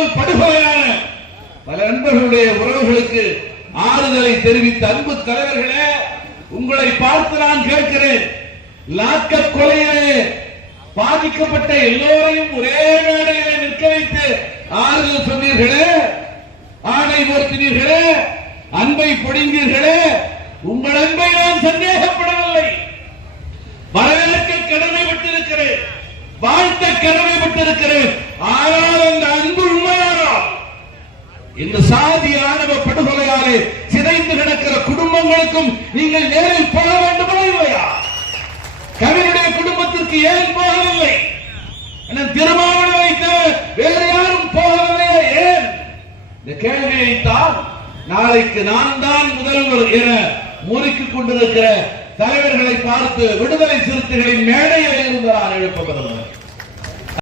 முதல் படுகொலையான பல நண்பர்களுடைய உறவுகளுக்கு ஆறுதலை தெரிவித்த அன்பு தலைவர்களே, உங்களை பார்த்து நான் கேட்கிறேன். லாக்க கொலையிலே பாதிக்கப்பட்ட எல்லோரையும் ஒரே மேடையிலே நிற்க வைத்து ஆறுதல் சொன்னீர்களே, ஆணை போர்த்தினீர்களே, அன்பை பொழிந்தீர்களே. உங்கள் அன்பை நான் சந்தேகப்படவில்லை. வரவேற்க கடமைப்பட்டிருக்கிறேன், வாழ்த்த கடமைப்பட்டிருக்கிறேன். ஆனால் அந்த அன்பு உண்மையானால் இந்த சாதி ஆணவ படுகொலையாலே சிதைந்து கிடக்கிற குடும்பங்களுக்கும் நீங்கள் நேரில் போக வேண்டுமா இல்லையா? கவினுடைய குடும்பத்திற்கு ஏன் போகவில்லை? திருமாவளவை தவிர வேறு யாரும் போகவில்லையா? ஏன்? இந்த கேள்வியைத்தான் நாளைக்கு நான் தான் முதல்வர் என முறுக்கிக் கொண்டிருக்கிற தலைவர்களை பார்த்து விடுதலை சிறுத்தைகளின் மேடையில் இருந்து நான் எழுப்ப விரும்புகிறேன்.